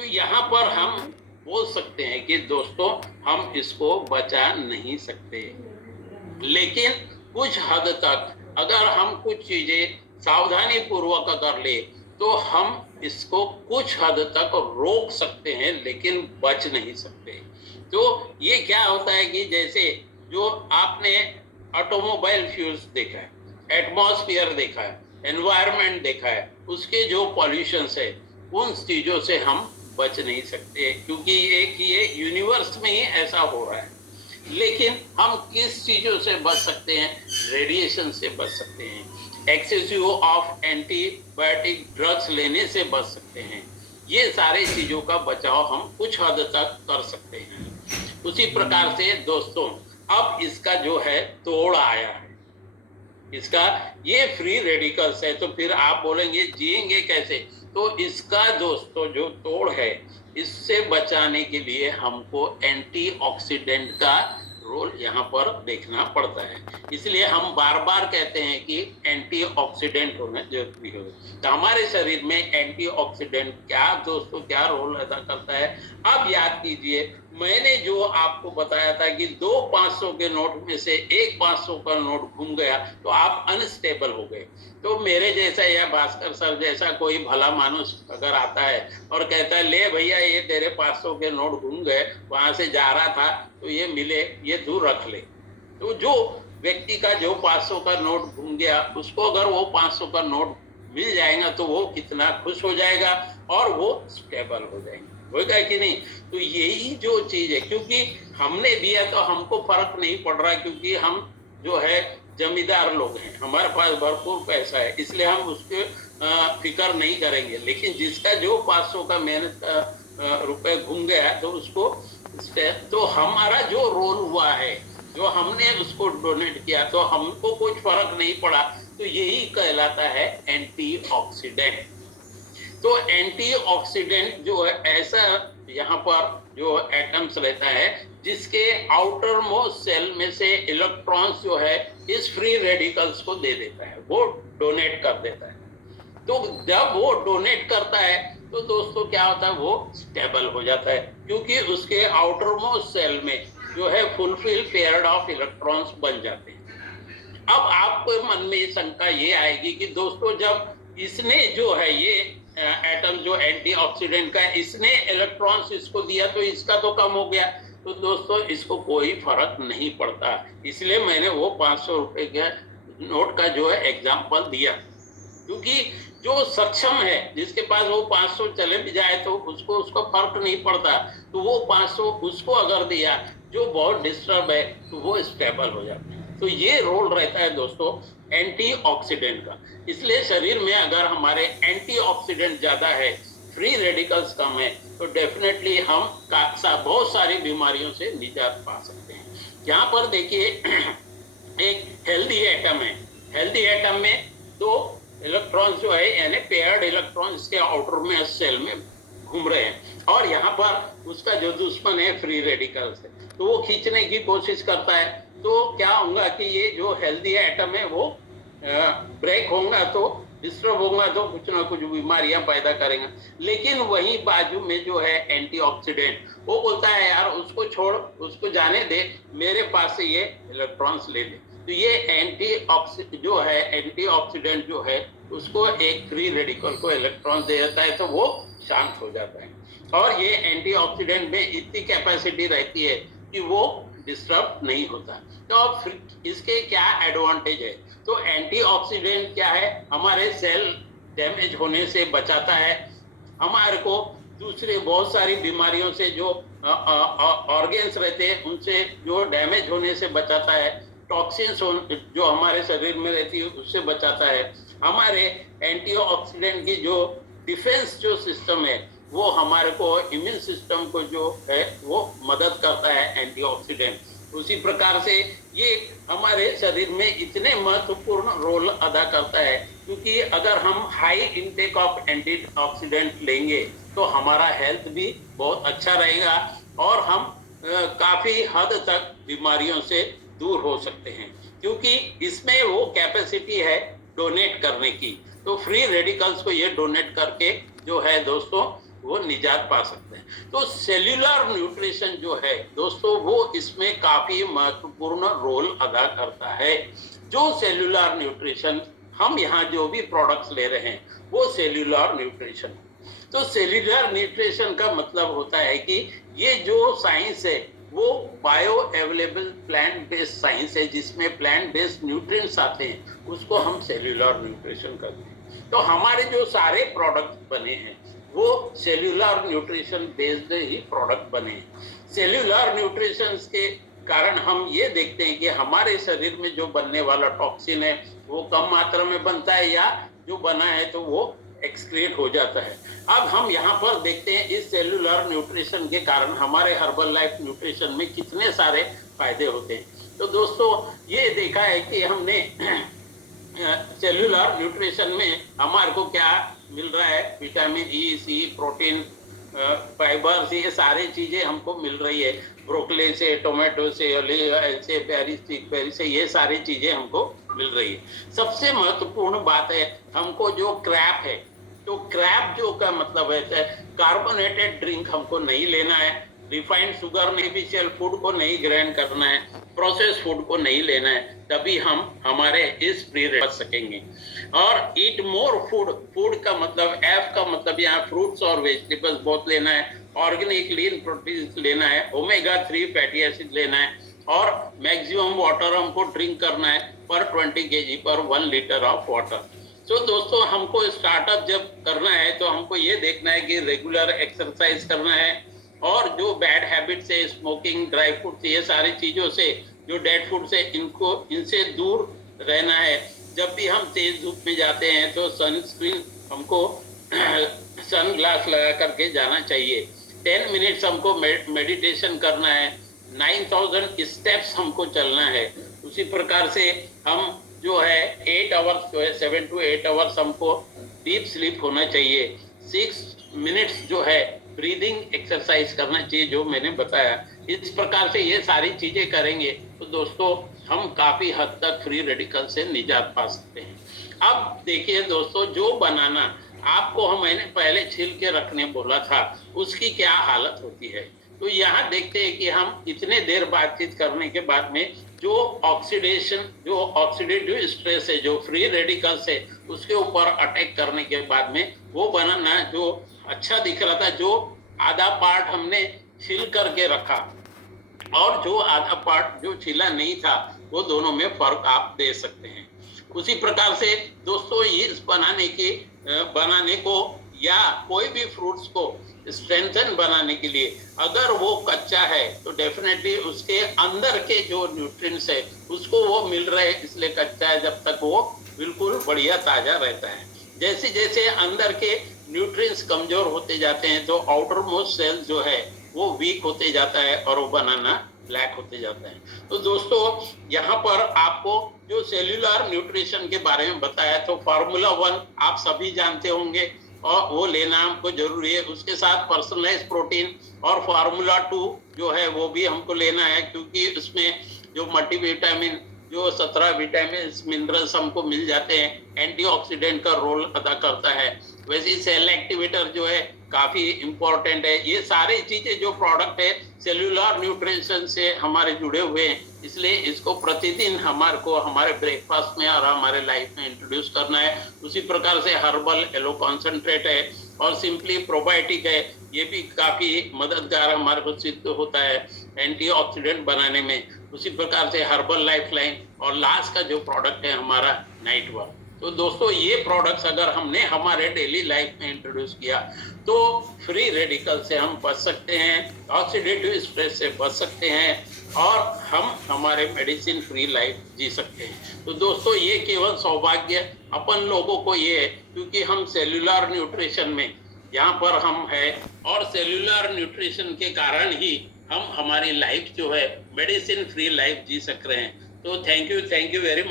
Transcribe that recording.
तो यहाँ पर हम बोल सकते हैं कि दोस्तों हम इसको बचा नहीं सकते, लेकिन कुछ हद तक अगर हम कुछ चीजें सावधानी पूर्वक कर ले तो हम इसको कुछ हद तक रोक सकते हैं, लेकिन बच नहीं सकते। तो ये क्या होता है कि जैसे जो आपने ऑटोमोबाइल फ्यूल्स देखा है, एटमॉस्फेयर देखा है, एनवायरनमेंट देखा है, उसके जो पॉल्यूशन है उन चीजों से हम बच नहीं सकते, क्योंकि एक ये यूनिवर्स में ही ऐसा हो रहा है। लेकिन हम किस चीजों से बच सकते हैं? रेडिएशन से बच सकते हैं, एक्सेसिव ऑफ एंटीबायोटिक ड्रग्स लेने से बच सकते हैं। ये सारे चीजों का बचाव हम कुछ हद तक कर सकते हैं। उसी प्रकार से दोस्तों अब इसका जो है तोड़ आया है, इसका ये फ्री रेडिकल्स है। तो फिर आप बोलेंगे जिएंगे कैसे? तो इसका दोस्तों जो तोड़ है, इससे बचाने के लिए हमको एंटीऑक्सीडेंट का रोल यहाँ पर देखना पड़ता है। इसलिए हम बार बार कहते हैं कि एंटीऑक्सीडेंट होना जरूरी है। तो हमारे शरीर में एंटीऑक्सीडेंट क्या दोस्तों क्या रोल अदा करता है? अब याद कीजिए, मैंने जो आपको बताया था कि 2 500 के नोट में से एक 500 का नोट घूम गया तो आप अनस्टेबल हो गए। तो मेरे जैसा या भास्कर सर जैसा कोई भला मानुष अगर आता है और कहता है ले भैया ये तेरे 500 के नोट घूम गए, वहां से जा रहा था तो ये मिले, ये दूर रख ले। तो जो व्यक्ति का जो 500 का नोट घूम गया उसको अगर वो 500 का नोट मिल जाएगा तो वो कितना खुश हो जाएगा और वो स्टेबल हो जाएंगे, होगा कि नहीं? तो यही जो चीज है, क्योंकि हमने दिया तो हमको फर्क नहीं पड़ रहा, क्योंकि हम जो है जमींदार लोग हैं, हमारे पास भरपूर पैसा है, इसलिए हम उसके फिक्र नहीं करेंगे। लेकिन जिसका जो 500 का मेहनत का रुपए घूम गया तो उसको, तो हमारा जो रोल हुआ है, जो हमने उसको डोनेट किया, तो हमको कुछ फर्क नहीं पड़ा, तो यही कहलाता है एंटीऑक्सीडेंट। तो एंटीऑक्सीडेंट जो है ऐसा यहाँ पर जो एटम्स रहता है जिसके आउटर मोस्ट सेल में से इलेक्ट्रॉन्स जो है इस फ्री रेडिकल्स को दे देता है, वो डोनेट कर देता है। तो जब वो डोनेट करता है तो दोस्तों क्या होता है, वो स्टेबल हो जाता है, क्योंकि उसके आउटर मोस्ट सेल में जो है फुलफिल पेयर्ड ऑफ इलेक्ट्रॉन्स बन जाते हैं। अब आपको मन में शंका ये आएगी कि दोस्तों जब इसने जो है ये एटम जो एंटीऑक्सीडेंट का इसने इलेक्ट्रॉन्स इसको दिया तो इसका तो कम हो गया। तो दोस्तों इसको कोई फर्क नहीं पड़ता, इसलिए मैंने वो 500 रुपए के नोट का जो है एग्जाम्पल दिया, क्योंकि जो सक्षम है जिसके पास वो 500 चले भी जाए तो उसको फर्क नहीं पड़ता, तो वो 500 उसको अगर दिया, जो बहुत डिस्टर्ब है तो वो स्टेबल हो जाता है। तो ये रोल रहता है दोस्तों एंटीऑक्सीडेंट का। इसलिए शरीर में अगर हमारे एंटीऑक्सीडेंट ज्यादा है, फ्री रेडिकल्स कम है, तो डेफिनेटली हम बहुत सारी बीमारियों से निजात पा सकते हैं। यहाँ पर देखिए एक हेल्दी एटम है, हेल्दी एटम में 2 इलेक्ट्रॉन्स जो है यानी पेयर्ड इलेक्ट्रॉन्स के आउटर में सेल में घूम रहे हैं, और यहाँ पर उसका जो दुश्मन है फ्री रेडिकल्स है, तो वो खींचने की कोशिश करता है। तो क्या होगा कि ये जो हेल्दी एटम है वो ब्रेक होगा, तो डिस्टर्ब होगा, तो कुछ ना कुछ बीमारियां पैदा करेंगे। लेकिन वही बाजू में जो है एंटीऑक्सीडेंट, वो बोलता है यार उसको छोड़, उसको जाने दे, मेरे पास से ये इलेक्ट्रॉन्स ले ले। तो ये एंटीऑक्सीडेंट जो है उसको एक फ्री रेडिकल को इलेक्ट्रॉन दे देता है, तो वो शांत हो जाता है। और ये एंटीऑक्सीडेंट में इतनी कैपेसिटी रहती है कि वो डिस्टर्ब नहीं होता। तो अब इसके क्या एडवांटेज है? तो एंटीऑक्सीडेंट क्या है, हमारे सेल डैमेज होने से बचाता है, हमारे को दूसरे बहुत सारी बीमारियों से जो ऑर्गेन्स रहते हैं उनसे जो डैमेज होने से बचाता है, टॉक्सिन्स जो हमारे शरीर में रहती है उससे बचाता है। हमारे एंटीऑक्सीडेंट की जो डिफेंस जो सिस्टम है वो हमारे को इम्यून सिस्टम को जो है वो मदद करता है एंटीऑक्सीडेंट। उसी प्रकार से ये हमारे शरीर में इतने महत्वपूर्ण रोल अदा करता है, क्योंकि अगर हम हाई इंटेक ऑफ एंटीऑक्सीडेंट लेंगे तो हमारा हेल्थ भी बहुत अच्छा रहेगा और हम काफी हद तक बीमारियों से दूर हो सकते हैं, क्योंकि इसमें वो कैपेसिटी है डोनेट करने की। तो फ्री रेडिकल्स को ये डोनेट करके जो है दोस्तों वो निजात पा सकते हैं। तो सेल्यूलर न्यूट्रिशन जो है दोस्तों, वो इसमें काफी महत्वपूर्ण रोल अदा करता है। जो सेल्यूलर न्यूट्रिशन हम यहाँ जो भी प्रोडक्ट्स ले रहे हैं वो सेल्यूलर न्यूट्रिशन। तो सेल्यूलर न्यूट्रिशन का मतलब होता है कि ये जो साइंस है वो bio available plant based science है, जिसमें प्लांट बेस्ड न्यूट्रिएंट्स आते हैं, उसको हम सेल्यूलर न्यूट्रिशन कहते हैं। तो हमारे जो सारे प्रोडक्ट बने हैं वो सेल्यूलर न्यूट्रिशन बेस्ड ही प्रोडक्ट बने हैं। सेल्यूलर न्यूट्रिशन के कारण हम ये देखते हैं कि हमारे शरीर में जो बनने वाला टॉक्सिन है वो कम मात्रा में बनता है, या जो बना है तो वो एक्सक्रीट हो जाता है। अब हम यहाँ पर देखते हैं इस सेल्यूलर न्यूट्रिशन के कारण हमारे हर्बल लाइफ न्यूट्रिशन में कितने सारे फायदे होते हैं। तो दोस्तों ये देखा है कि हमने सेल्यूलर न्यूट्रिशन में हमारे को क्या मिल रहा है, विटामिन ई, सी, प्रोटीन, फाइबर, ये सारी चीजें हमको मिल रही है। ब्रोकली से, टोमेटो से, ऑलिव से, पेरी से, ये सारी चीजें हमको मिल रही है। सबसे महत्वपूर्ण बात है हमको जो क्रैप है, तो क्रैप जो का मतलब है कार्बोनेटेड ड्रिंक हमको नहीं लेना है, रिफाइंड शुगर, आर्टिफिशियल फूड को नहीं ग्रहण करना है, प्रोसेस फूड को नहीं लेना है, तभी हम हमारे इस फ्री बच सकेंगे। और ईट मोर फूड, फूड का मतलब एफ का मतलब यहाँ फ्रूट्स और वेजिटेबल्स बहुत लेना है, ऑर्गेनिक लीन प्रोटीन लेना है, ओमेगा 3 फैटी एसिड लेना है, और मैक्सिमम वाटर हमको ड्रिंक करना है पर 20 kg पर 1 लीटर ऑफ वाटर। तो दोस्तों हमको स्टार्टअप जब करना है तो हमको ये देखना है कि रेगुलर एक्सरसाइज करना है, और जो बैड हैबिट से, स्मोकिंग, ड्राई फ्रूट, ये सारी चीजों से, जो डेड फूड से, इनसे दूर रहना है। जब भी हम तेज धूप में जाते हैं तो सनस्क्रीन हमको सन ग्लास लगा करके जाना चाहिए। 10 मिनट्स हमको मेडिटेशन करना है, 9000 स्टेप्स हमको चलना है। उसी प्रकार से हम जो है 8 आवर्स जो है 7 to 8 आवर्स हमको डीप स्लीप होना चाहिए। 6 मिनट्स जो है ब्रीदिंग एक्सरसाइज करना चाहिए, जो मैंने बताया। इस प्रकार से ये सारी चीजें करेंगे तो दोस्तों हम काफी हद तक फ्री रेडिकल से निजात पा सकते हैं। अब देखिए दोस्तों, जो बनाना आपको मैंने पहले छिल के रखने बोला था, उसकी क्या हालत होती है। तो यहाँ देखते हैं कि हम इतने देर बातचीत करने के बाद में जो ऑक्सीडेशन, जो ऑक्सीडेटिव स्ट्रेस है, जो फ्री रेडिकल्स है, उसके ऊपर अटैक करने के बाद में वो बनाना जो अच्छा दिख रहा था, जो आधा पार्ट हमने छिल करके रखा और जो आधा पार्ट जो छिला नहीं था, वो दोनों में फर्क आप दे सकते हैं। उसी प्रकार से दोस्तों इस बनाने को या कोई भी फ्रूट्स को स्ट्रेंथन बनाने के लिए अगर वो कच्चा है तो डेफिनेटली उसके अंदर के जो न्यूट्रिएंट्स है उसको वो मिल रहे हैं, इसलिए कच्चा है, जब तक वो बिल्कुल बढ़िया ताजा रहता है। जैसे जैसे अंदर के न्यूट्रिएंट्स कमजोर होते जाते हैं तो आउटर मोस्ट सेल जो है वो वीक होते जाता है और वो बनाना ब्लैक होते जाता है। तो दोस्तों यहाँ पर आपको जो सेल्यूलर न्यूट्रिशन के बारे में बताया, तो फार्मूला 1 आप सभी जानते होंगे और वो लेना हमको जरूरी है। उसके साथ पर्सनलाइज प्रोटीन और फार्मूला 2 जो है वो भी हमको लेना है, क्योंकि उसमें जो मल्टीविटामिन, जो 17 विटामिन मिनरल्स हमको मिल जाते हैं, एंटीऑक्सीडेंट का रोल अदा करता है। वैसे सेल एक्टिवेटर जो है काफी इंपॉर्टेंट है। ये सारी चीजें जो प्रोडक्ट है सेल्यूलर न्यूट्रिशन से हमारे जुड़े हुए हैं, इसलिए इसको प्रतिदिन हमारे को हमारे ब्रेकफास्ट में और हमारे लाइफ में इंट्रोड्यूस करना है। उसी प्रकार से हर्बल एलो कॉन्सेंट्रेट है और सिंपली प्रोबायोटिक है, ये भी काफी मददगार हमारे को सिद्ध होता है एंटीऑक्सीडेंट बनाने में। उसी प्रकार से हर्बल लाइफलाइन, और लास्ट का जो प्रोडक्ट है हमारा नाइट वर्क। तो दोस्तों ये प्रोडक्ट्स अगर हमने हमारे डेली लाइफ में इंट्रोड्यूस किया तो फ्री रेडिकल से हम बच सकते हैं, ऑक्सीडेटिव स्ट्रेस से बच सकते हैं और हम हमारे मेडिसिन फ्री लाइफ जी सकते हैं। तो दोस्तों ये केवल सौभाग्य अपन लोगों को ये है क्योंकि हम सेल्यूलर न्यूट्रिशन में यहाँ पर हम है, और सेल्यूलर न्यूट्रिशन के कारण ही हम हमारी लाइफ जो है मेडिसिन फ्री लाइफ जी सक रहे हैं। तो थैंक यू वेरी मच।